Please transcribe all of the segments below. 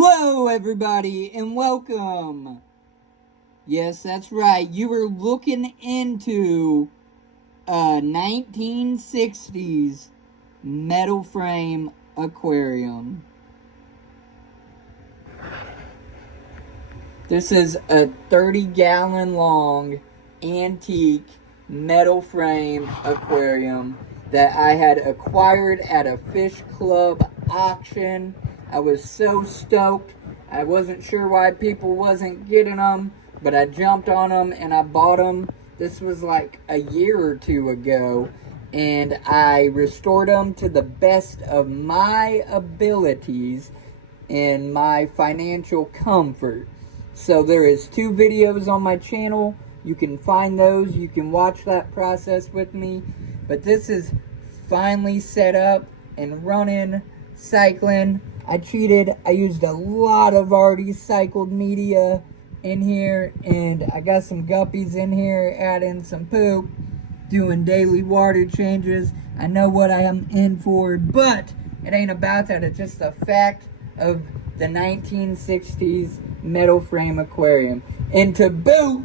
Hello everybody and welcome. Yes, that's right. You were looking into a 1960s metal frame aquarium. This is a 30-gallon long antique metal frame aquarium that I had acquired at a fish club auction. I was so stoked. I wasn't sure why people wasn't getting them, but I jumped on them and I bought them. This was like a year or two ago, and I restored them to the best of my abilities and my financial comfort. So there is 2 videos on my channel. You can find those. You can watch that process with me. But this is finally set up and running, cycling. I cheated. I used a lot of already cycled media in here, and I got some guppies in here adding some poop, doing daily water changes. I know what I am in for, but it ain't about that. It's just the fact of the 1960s metal frame aquarium. And to boot,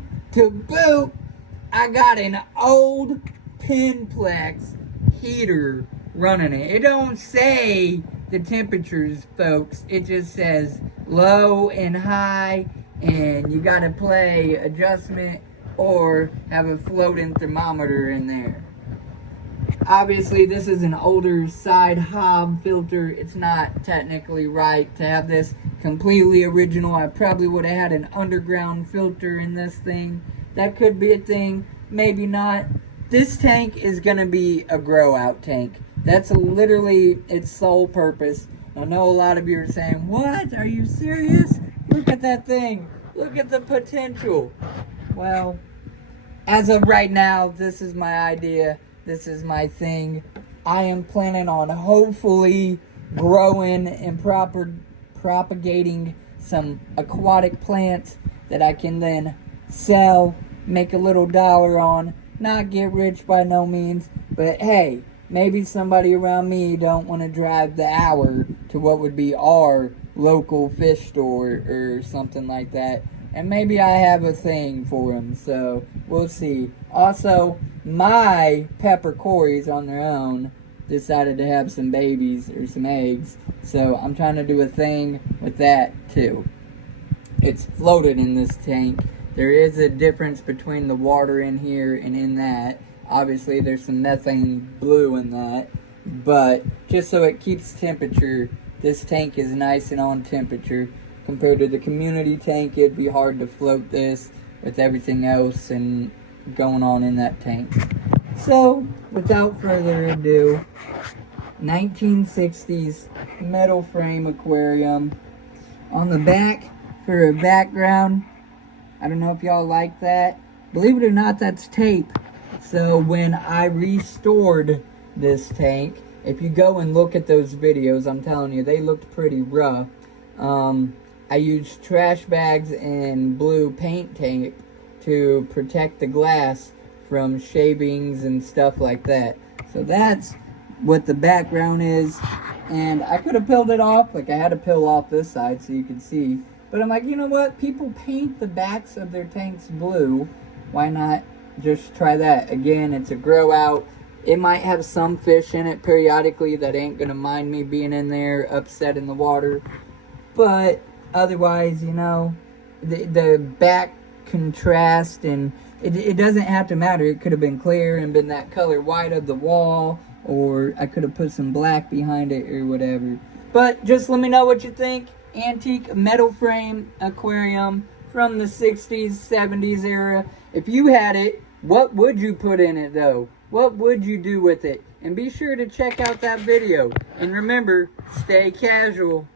I got an old Penplex heater running it. It don't say the temperatures, folks. It just says low and high, and you gotta play adjustment or have a floating thermometer in there. Obviously, this is an older side hob filter. It's not technically right to have this completely original. I probably would have had an underground filter in this thing. That could be a thing, maybe not. This tank is gonna be a grow out tank. That's literally its sole purpose. I know a lot of you are saying, what? Are you serious? Look at that thing. Look at the potential. Well, as of right now, this is my idea. This is my thing. I am planning on hopefully growing and propagating some aquatic plants that I can then sell, make a little dollar on. Not get rich by no means, but hey, maybe somebody around me don't want to drive the hour to what would be our local fish store or something like that. And maybe I have a thing for them, so we'll see. Also, my peppercorns on their own decided to have some babies or some eggs, so I'm trying to do a thing with that too. It's floated in this tank. There is a difference between the water in here and in that. Obviously, there's some methane blue in that, but just so it keeps temperature, this tank is nice and on temperature. Compared to the community tank, it'd be hard to float this with everything else and going on in that tank. So, without further ado, 1960s metal frame aquarium. On the back, for a background, I don't know if y'all like that. Believe it or not, that's tape. So when I restored this tank, if you go and look at those videos, I'm telling you, they looked pretty rough. I used trash bags and blue paint tape to protect the glass from shavings and stuff like that. So that's what the background is. And I could have peeled it off. Like, I had to peel off this side so you could see. But I'm like, you know what? People paint the backs of their tanks blue. Why not just try that? Again, it's a grow out. It might have some fish in it periodically that ain't going to mind me being in there upset in the water. But otherwise, you know, the back contrast, and it doesn't have to matter. It could have been clear and been that color white of the wall, or I could have put some black behind it or whatever. But just let me know what you think. Antique metal frame aquarium from the 60s, 70s era. If you had it, what would you put in it though? What would you do with it? And be sure to check out that video. And remember, stay casual.